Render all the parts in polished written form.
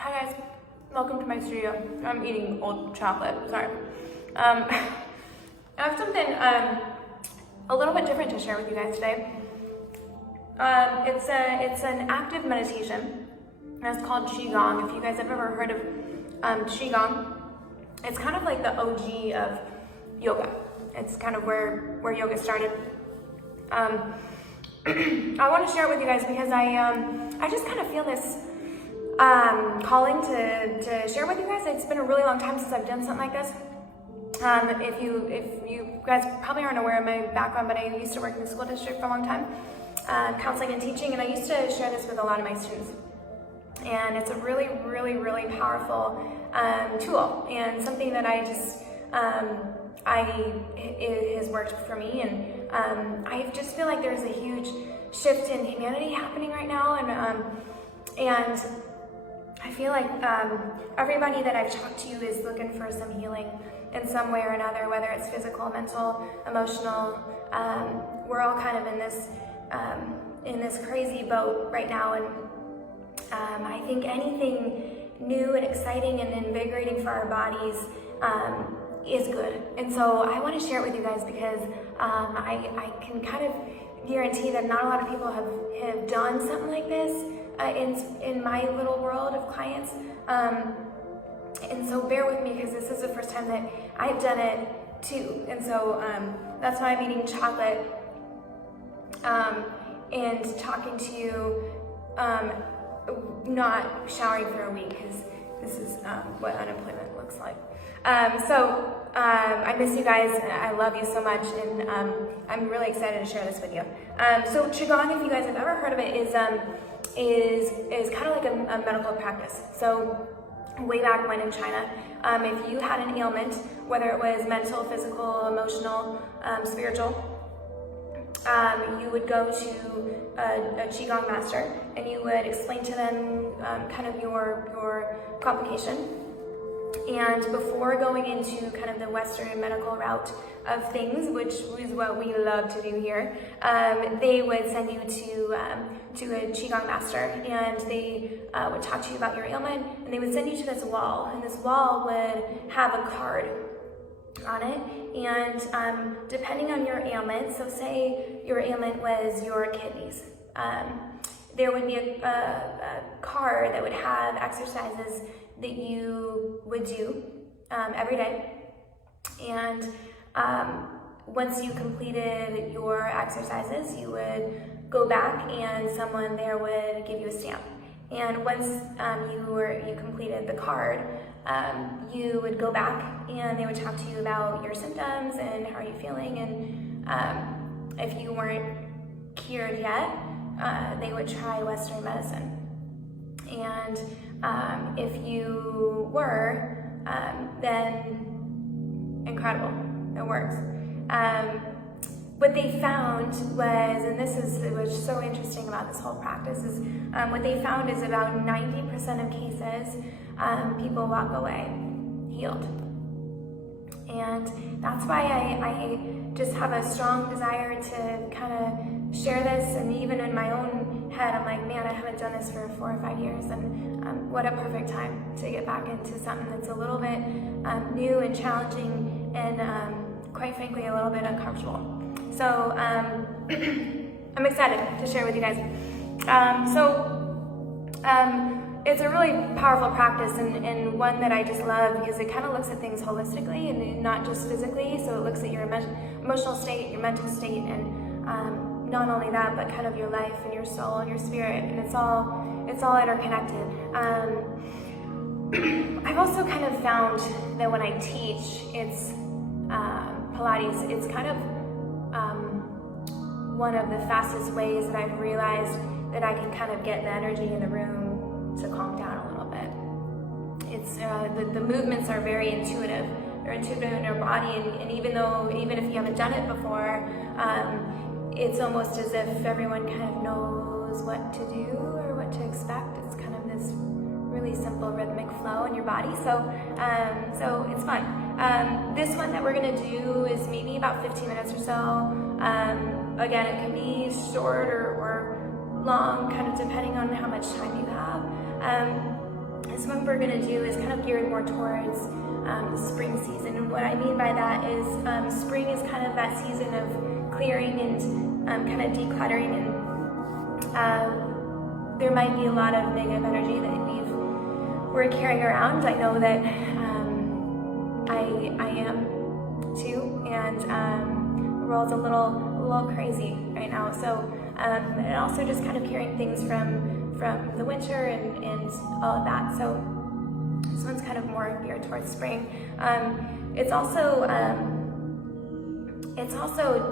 Hi guys, welcome to my studio. I'm eating old chocolate, sorry. I have something a little bit different to share with you guys today. It's an active meditation, and it's called Qigong. If you guys have ever heard of Qigong, it's kind of like the OG of yoga. It's kind of where yoga started. I want to share it with you guys because I just kind of feel this calling to share with you guys. It's been a really long time since I've done something like this. If you guys probably aren't aware of my background, but I used to work in the school district for a long time, counseling and teaching, and I used to share this with a lot of my students. And it's a really, really, really powerful tool, and something that I just it has worked for me, and I just feel like there's a huge shift in humanity happening right now, and I feel like everybody that I've talked to is looking for some healing in some way or another, whether it's physical, mental, emotional. We're all kind of in this crazy boat right now, and I think anything new and exciting and invigorating for our bodies is good. And so I want to share it with you guys because I can kind of guarantee that not a lot of people have done something like this in my little world of clients. And so bear with me because this is the first time that I've done it too. And so that's why I'm eating chocolate and talking to you, not showering for a week, because this is what unemployment looks like. I miss you guys, and I love you so much, and I'm really excited to share this with you. So Qigong, if you guys have ever heard of it, is kind of like a medical practice. So way back when in China, if you had an ailment, whether it was mental, physical, emotional, spiritual, you would go to a Qigong master, and you would explain to them kind of your complication. And before going into kind of the Western medical route of things, which is what we love to do here, they would send you to a Qigong master, and they would talk to you about your ailment, and they would send you to this wall, and this wall would have a card on it, and depending on your ailment, so say your ailment was your kidneys, there would be a card that would have exercises that you would do every day, and once you completed your exercises, you would go back and someone there would give you a stamp. And once you completed the card, you would go back and they would talk to you about your symptoms and how are you feeling, and if you weren't cured yet, they would try Western medicine. And if you were, then incredible, it works. What they found was, and this is what's so interesting about this whole practice, is what they found is about 90% of cases, people walk away healed. And that's why I just have a strong desire to kind of share this, and even in my own head, I'm like, man, I haven't done this for 4 or 5 years, and what a perfect time to get back into something that's a little bit new and challenging, and quite frankly, a little bit uncomfortable. So I'm excited to share with you guys. It's a really powerful practice, and one that I just love because it kind of looks at things holistically and not just physically. So it looks at your emotional state, your mental state, and not only that, but kind of your life and your soul and your spirit, and it's all interconnected. I've also kind of found that when I teach, it's Pilates, it's kind of one of the fastest ways that I've realized that I can kind of get the energy in the room to calm down a little bit. It's the movements are very intuitive. They're intuitive in your body, and even if you haven't done it before, it's almost as if everyone kind of knows what to do or what to expect. It's kind of this really simple rhythmic flow in your body. So it's fun. This one that we're gonna do is maybe about 15 minutes or so. Again, it can be short or long, kind of depending on how much time you have. this one we're going to do is kind of geared more towards the spring season. And what I mean by that is spring is kind of that season of clearing and kind of decluttering, and there might be a lot of negative energy that we're carrying around. I know that I am too, and the world's a little crazy right now. So and also just kind of carrying things from the winter and all of that. So this one's kind of more geared towards spring. It's also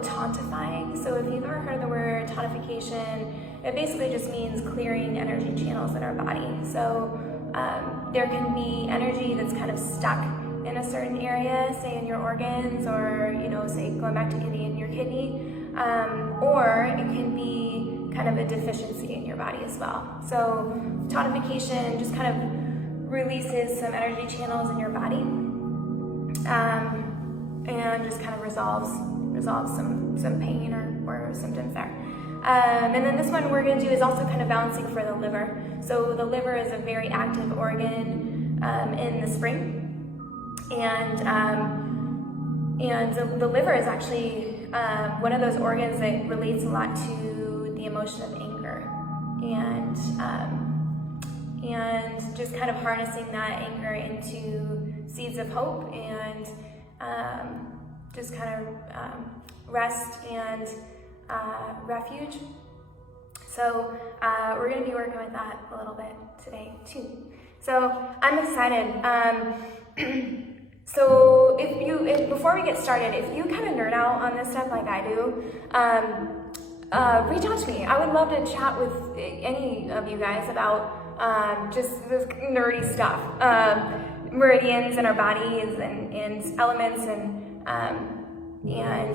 tontifying. So if you've ever heard the word tonification, it basically just means clearing energy channels in our body. So there can be energy that's kind of stuck in a certain area, say in your organs, or say going back to in your kidney, or it can be kind of a deficiency in your body as well. So tonification just kind of releases some energy channels in your body, and just kind of resolves some pain or symptoms there. And then this one we're going to do is also kind of balancing for the liver. So the liver is a very active organ in the spring, and the liver is actually one of those organs that relates a lot to the emotion of anger, and just kind of harnessing that anger into seeds of hope, and just kind of rest and refuge. So we're going to be working with that a little bit today too. So I'm excited. So before we get started, if you kind of nerd out on this stuff like I do, reach out to me. I would love to chat with any of you guys about just this nerdy stuff, meridians in our bodies, and elements, and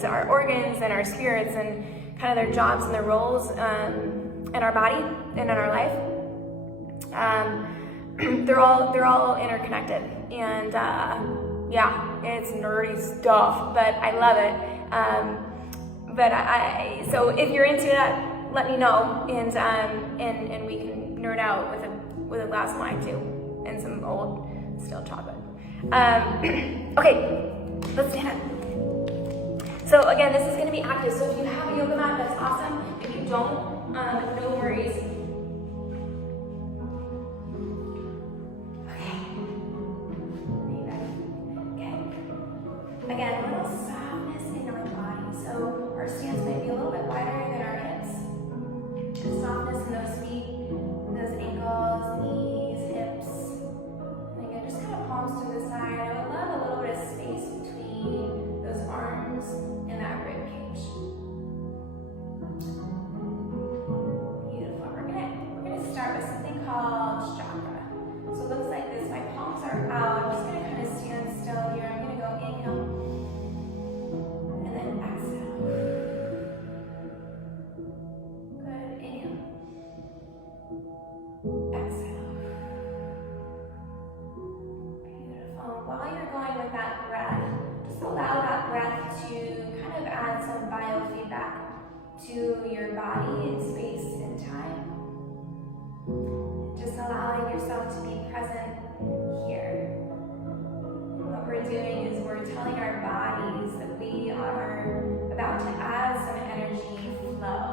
our organs and our spirits, and kind of their jobs and their roles in our body and in our life. They're all interconnected, and yeah, it's nerdy stuff, but I love it. So if you're into that, let me know, and we can nerd out with a glass of wine too, and some old stale chocolate. Okay, let's stand up. So again, this is going to be active. So if you have a yoga mat, that's awesome. If you don't, no worries. Again, a little softness in our body. So our stance might be a little bit wider than our hips. Softness in those feet, those ankles, knees, hips. And again, just kind of palms to the side. I would love a little bit of space between those arms and that rib cage. Beautiful. We're gonna start with something called chakra. So it looks like this. My palms are out. I'm just gonna kind of stand still here. I'm gonna go inhale. To your body in space and time. Just allowing yourself to be present here. And what we're doing is we're telling our bodies that we are about to add some energy flow.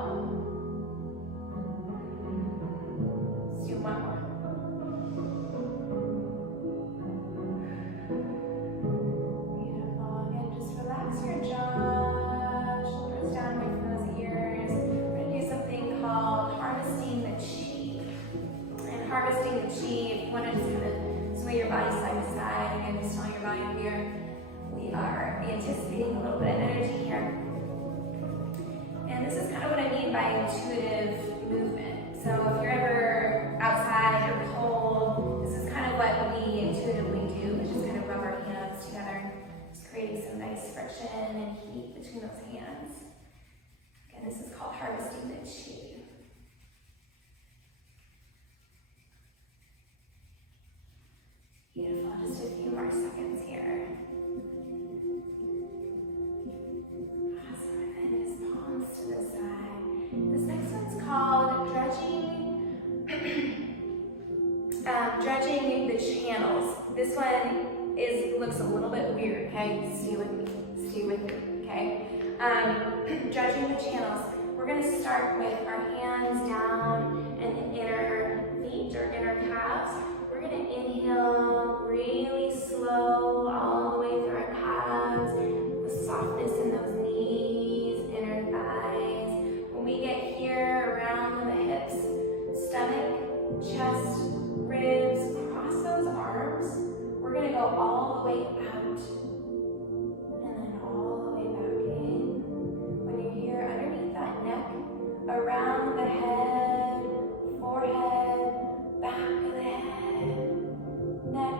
Let's do one more. Beautiful. Again, just relax your jaw. Harvesting the chi. If you want to just kind of sway your body side to side, again, just telling your body we are anticipating a little bit of energy here. And this is kind of what I mean by intuitive movement. So if you're ever outside or cold, this is kind of what we intuitively do. We just kind of rub our hands together, just creating some nice friction and heat between those hands. Again, this is called harvesting the chi. Beautiful, just a few more seconds here. Awesome, and then just palms to the side. This next one's called dredging Dredging the channels. This one looks a little bit weird, okay? Stay with me, okay? Dredging the channels. We're gonna start with our hands down and the inner feet or inner calves. We're gonna inhale really slow all the way through our calves, the softness in those knees, inner thighs. When we get here around the hips, stomach, chest, ribs, cross those arms. We're gonna go all the way out and then all the way back in. When you're here underneath that neck, around the head, forehead, back of the head, neck,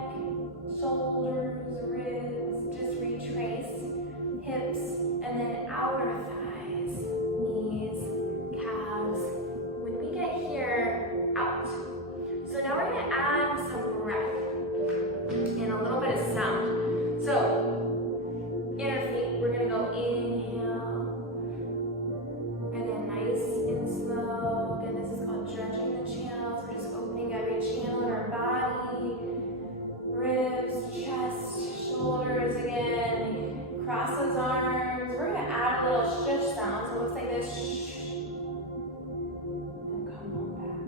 shoulders, ribs, just retrace, hips, and then outer thighs, knees, calves. When we get here, out. So now we're gonna add some breath and a little bit of sound. So, inner feet, we're gonna go inhale, and then nice and slow. Again, this is called dredging the channels. We're just opening every channel in our body, ribs, chest, shoulders again. Cross those arms. We're gonna add a little shush sound. So it looks like this. Shh. And come on back.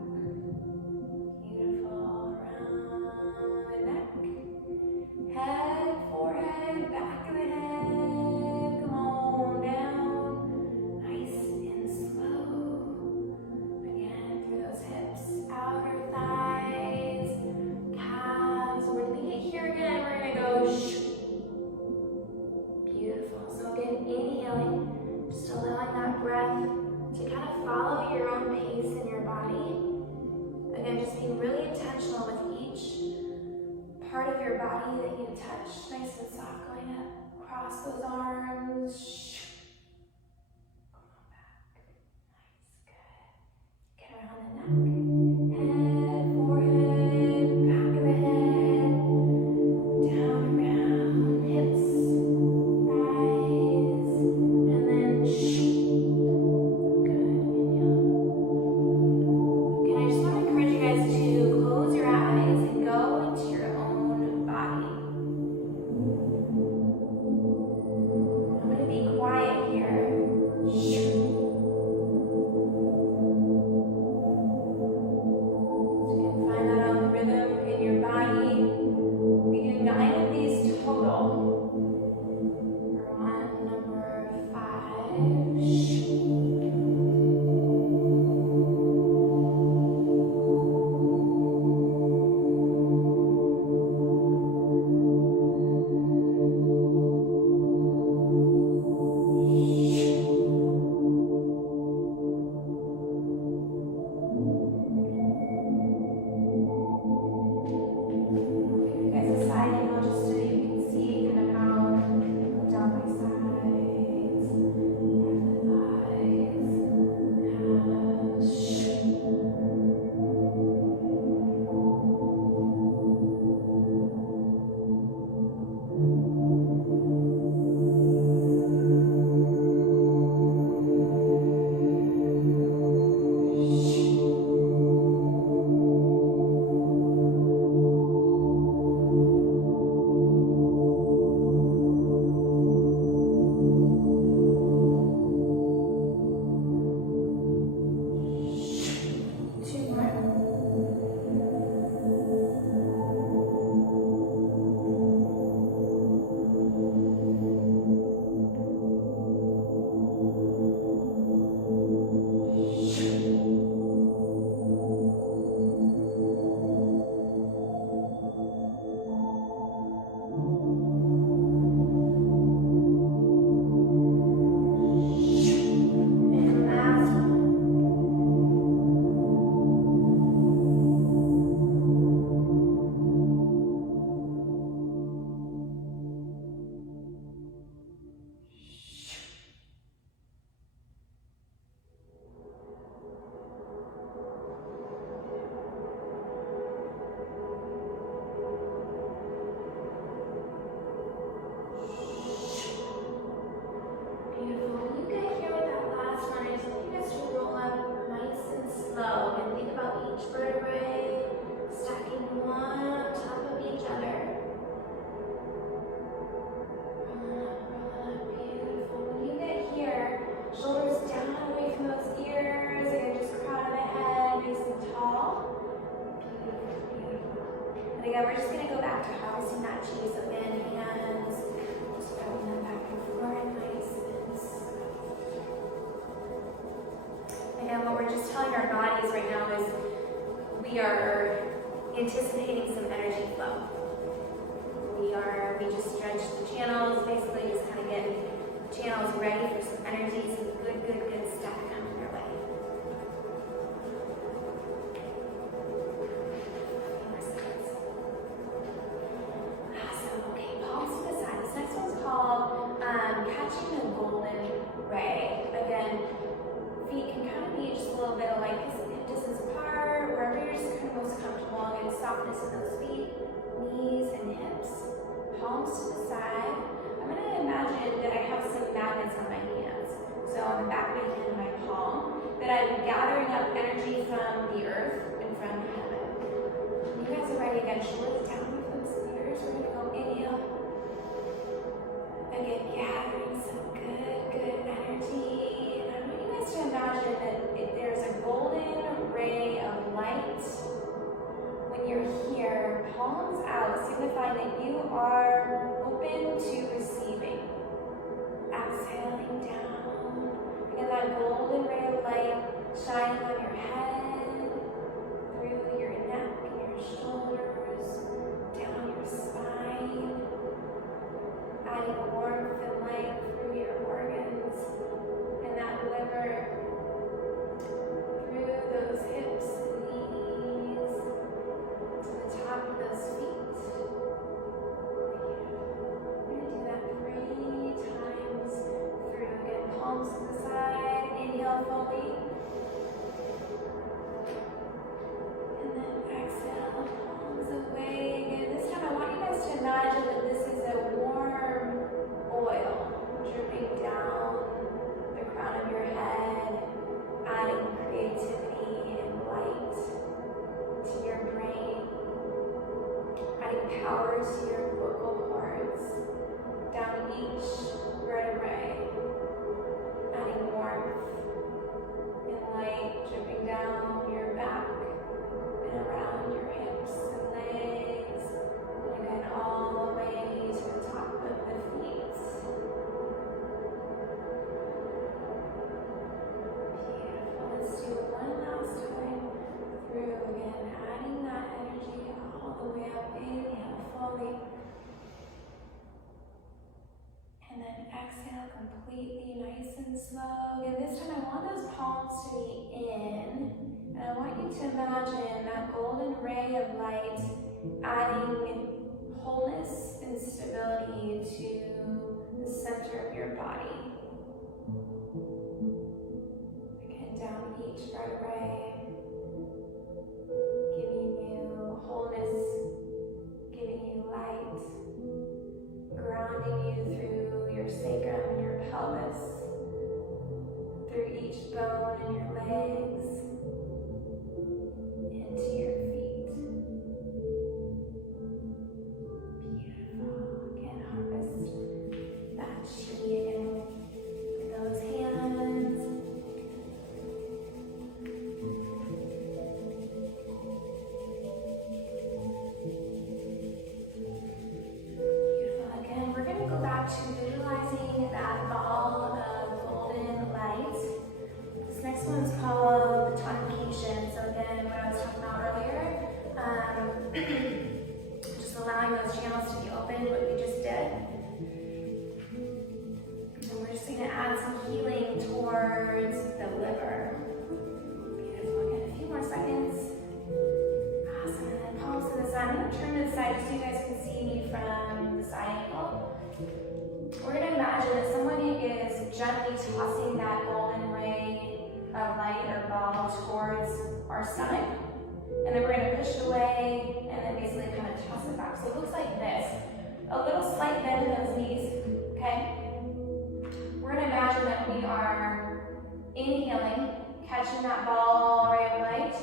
Beautiful. Around the neck, head, forehead, back of the head. Come on down. Nice and slow. Again, through those hips, outer thighs, calves. When we get here again, we're gonna go shh. Beautiful. So again, inhaling, just allowing that breath to kind of follow your own pace in your body. Again, just being really intentional with each part of your body that you touch. Nice and soft, going up. Cross those arms. Come on back. Nice, good. Get around the neck. Head, forehead, back of the head. Down, around, hips, thighs, and then good, inhale. Okay, I just want to encourage you guys to close your eyes and go into your own body. I'm going to be quiet. again, we're just going to go back to harvesting that chi. So again, hands, just rubbing them back and forth, nice and slow. Again, what we're just telling our bodies right now is we are anticipating some energy flow. We just stretch the channels, basically just kind of get the channels ready for some energy, some good stuff coming your way. Awesome. Okay, palms to the side. This next one's called catching the golden ray. Again, feet can kind of be just a little bit like hip distance apart, wherever you're just kind of most comfortable. Get softness in those feet, knees and hips. Palms to the side. I'm going to imagine that I have some magnets on my hands. So on the back of my hand and my palm, that I'm gathering up energy from the earth and from heaven. You guys are ready again. Shoulders down from the ears. We're going to go inhale. Again, gathering some good energy. And I want you guys to imagine that there's a golden ray of light. When you're here, palms out, signifying that you are open to receiving. Exhaling down. Again, that golden ray of light shining on your head, through your neck and your shoulders, down your spine, adding warmth and light through your organs, and that liver, through those hips and knees, to the top of those feet. We're going to do that 3 times through. Again, palms to the side. Inhale fully. And then exhale, palms away. Again, this time I want you guys to imagine that this is a warm oil dripping down the crown of your head, adding creativity and light to your brain, adding power to your vocal cords, down each vertebrae, adding warmth and light dripping down your back and around your hips and legs, and again all the way to the top of the feet. Beautiful. Let's do one last time through. Again, adding that energy all the way up. Inhale fully. And then exhale completely, nice and slow. And this time I want those palms to be in. And I want you to imagine that golden ray of light adding wholeness and stability to the center of your body. Again, down each vertebrae, giving you wholeness, giving you light, grounding you through your sacrum, your pelvis, through each bone in your legs, into your feet. Beautiful. Again, harvest that chi again with those hands. Beautiful. Again, we're going to go back to visualizing that ball of golden light. This next one's called the Tonkichen. So again, what I was talking about earlier, just allowing those channels to be open, what we just did. And we're just going to add some healing towards the liver. Beautiful. Again, a few more seconds. Awesome. And then palms to the side. I'm going to turn to the side just so you guys can see me from the side angle. We're going to imagine that somebody is gently tossing that golden ray of light or ball towards our stomach. And then we're going to push it away and then basically kind of toss it back. So it looks like this. A little slight bend in those knees, okay? We're going to imagine that we are inhaling, catching that ball ray of light,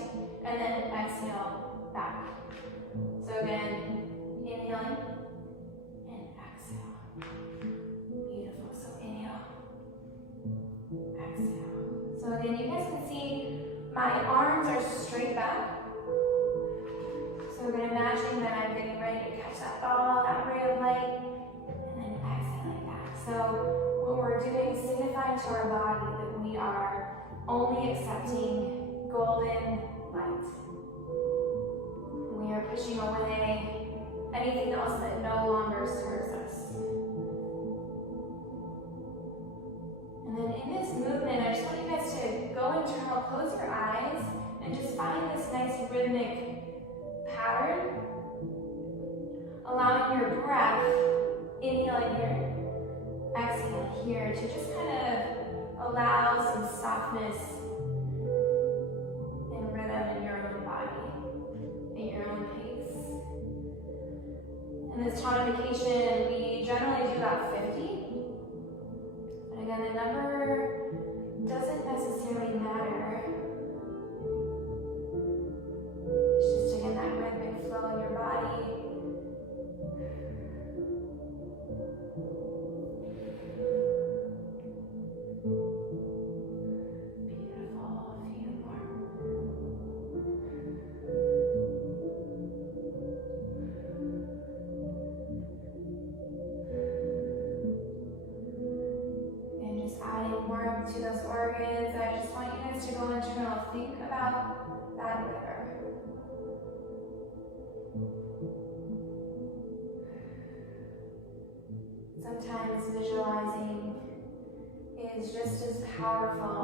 and then exhale back. So again, inhaling and exhale. Beautiful. So inhale, exhale. So again, you guys can see my arms are straight back. So we're going to imagine that I'm getting ready to catch that ball, that ray of light, and then exhaling back. So what we're doing is signifying to our body that we are only accepting golden light. We are pushing away anything else that no longer serves us. And then in this movement, I just want you guys to go internal, close your eyes, and just find this nice rhythmic pattern. Allowing your breath, inhaling here, exhaling here, to just kind of allow some softness and rhythm in your own body, at your own pace. In this tonification, we generally do about 50. But again, the number doesn't necessarily matter. It's just, again, that rhythmic flow in your body. To those organs, I just want you guys to go internal. Think about that river. Sometimes visualizing is just as powerful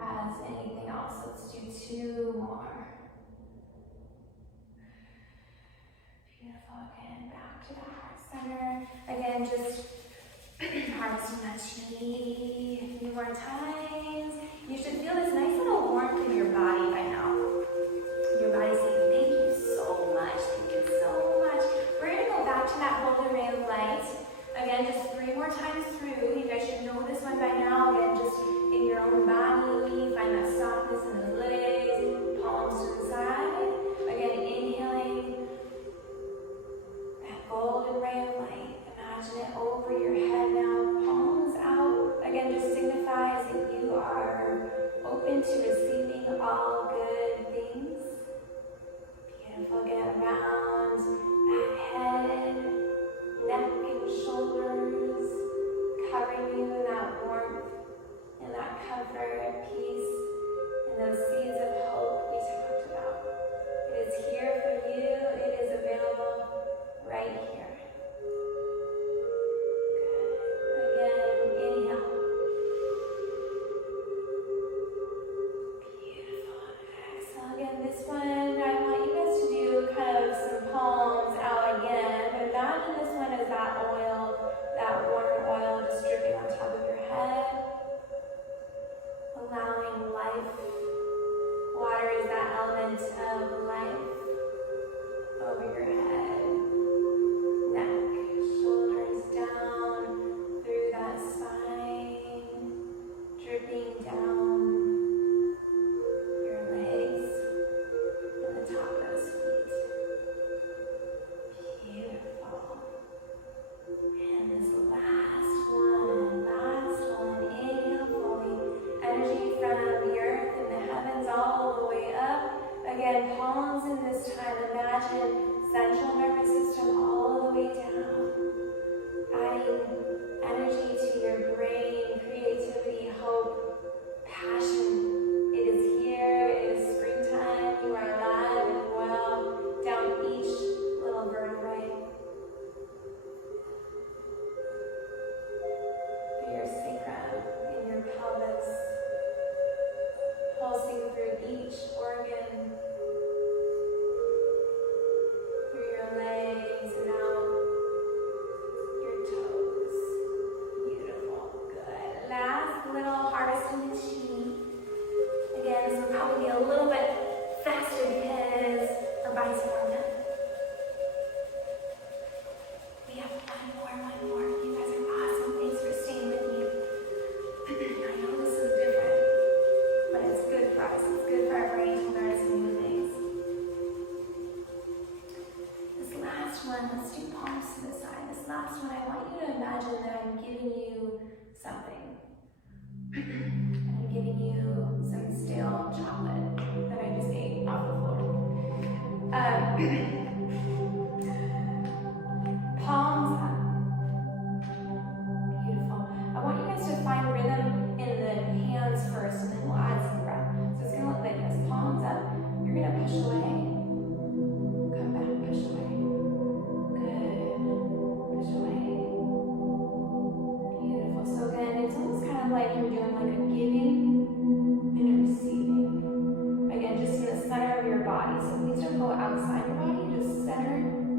as anything else. Let's do 2 more. Beautiful. Again, back to the heart center. Again, just harvesting that chi. A few more times. You should feel this nice little warmth in your body by now. Your body's saying, thank you so much, thank you so much. We're going to go back to that golden ray of light. Again, just 3 more times through. You guys should know this one by now. Again, just in your own body. Find that softness in the legs, palms to the side. Again, inhaling that golden ray of light. Imagine it over your head now, palms out. Again, just signifies that you are open to receiving all good things. Beautiful. Get around that head, neck and shoulders, covering you in that warmth and that comfort, peace, and those seeds of hope we talked about. It is here for you. It is available right here. This one, I want you guys to do kind of some palms out again, but imagine this one as that oil, that warm oil just dripping on top of your head, allowing life. Water is that element of life over your head, neck, shoulders down, through that spine, dripping down. Again, palms in this time. Imagine central nervous system all the way down. Adding energy to your brain, creativity, hope, passion. It is here. It is springtime. You are alive and well. Down each little vertebrae. Through your sacrum, in your pelvis. Pulsing through each organ. Legs and out your toes. Beautiful. Good. Last little harvesting the chi. Again, this will probably be a little bit faster because our body's warmed up. We have one more. You guys are awesome. Thanks for staying with me. I know this is different, but it's good for us. It's good for our brain to learn some new things. Let's do palms to the side. This last one, I want you to imagine that I'm giving you something. I'm giving you some stale chocolate that I just ate off the floor. Palms up. Beautiful. I want you guys to find rhythm in the hands first, and then we'll add some breath. So it's going to look like this. Palms up. You're going to push away. Come back, push away. Good. Push away. Beautiful. So again, it's almost kind of like you're doing like a giving and a receiving. Again, just in the center of your body. So please don't go outside your body. Just center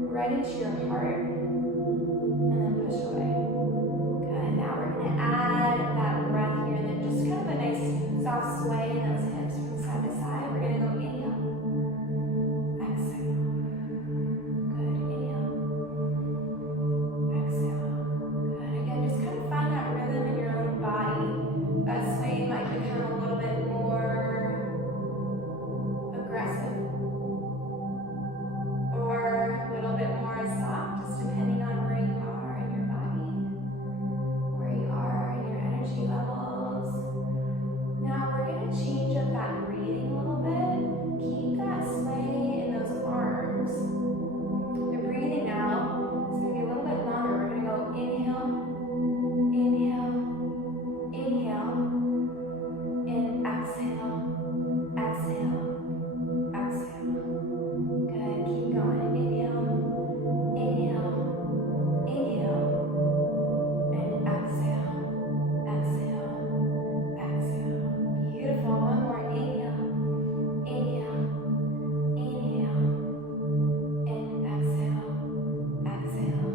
right into your heart. And then push away. Good. Now we're going to add that breath here. And then just kind of a nice soft sway in those hips from side to side. We're going to go inhale. Exhale. Good. Inhale. Exhale. Good. Again, just kind of find that rhythm in your own body. That sway might become a little bit more aggressive or a little bit more soft, just depending on where you are in your body, where you are in your energy levels. Now we're going to change up that breathing a little bit. Keep that sway in those arms. The breathing now is going to be a little bit longer. We're going to go inhale, inhale, inhale, and exhale, exhale, exhale. Good. Keep going. Inhale, inhale, inhale, and exhale, exhale, exhale. Beautiful. One more. Inhale, inhale, inhale, and exhale, exhale,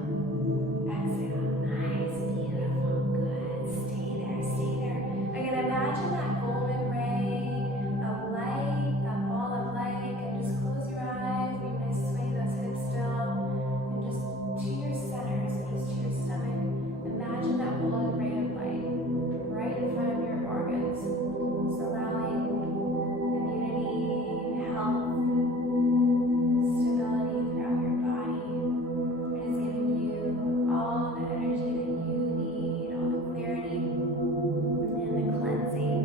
exhale. Nice. Beautiful. Good. Stay there. Stay there. Again, imagine that golden ray of light, that ball of light. And just close your eyes. Be nice. Sway those hips still. And just to your center, so just to your stomach. Imagine that golden ray of light right in front of your organs. So allowing immunity, health, stability throughout your body. It is giving you all the energy that you need, all the clarity and the cleansing.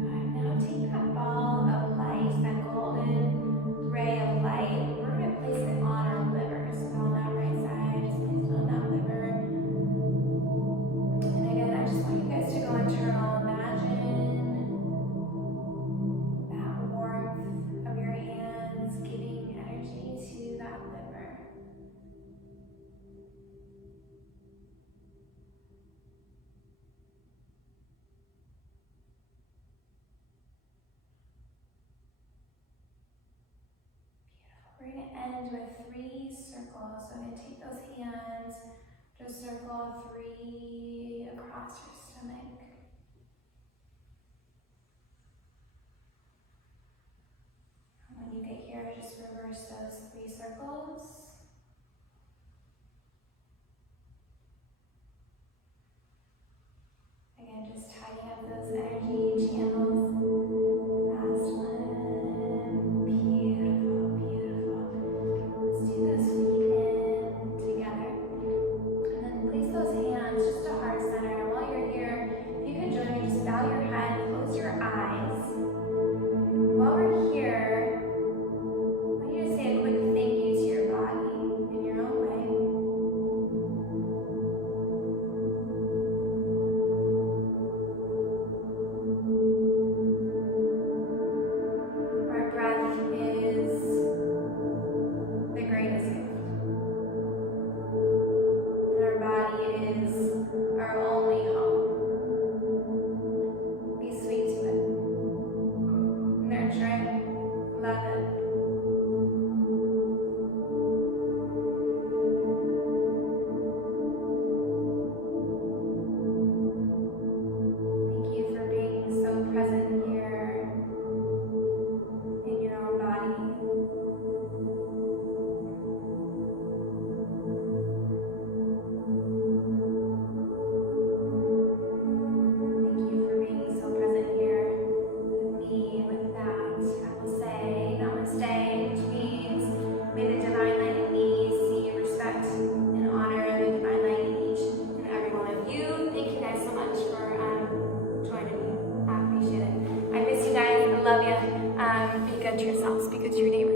Good. Now take that ball of light, that golden ray of light. We're going to place it on our liver. So on that right side, just place it on that liver. And again, I just want you guys to go internal. Imagine that warmth of your hands giving energy to that liver. We're going to end with 3 circles. So I'm going to take those hands, just circle 3 across your stomach. And when you get here, just reverse those 3 circles. Again, just tidy up those energy channels. Last one. Beautiful, beautiful. Let's do those feet in together. And then place those hands just to heart center. While you're here, if you can join me, just bow your head, close your eyes. While we're here, I want you to say a quick thank you to your body in your own way. Our breath is the greatest gift. And our body is our only home. Be sweet to it. Nurture it. Love it. Thank you for being so present here in your own body. Thank you for being so present here with me. With that, I will say namaste, which means may the divine light in me see, respect, and honor the divine light in each and every one of you. Thank you guys so much for yourselves because your name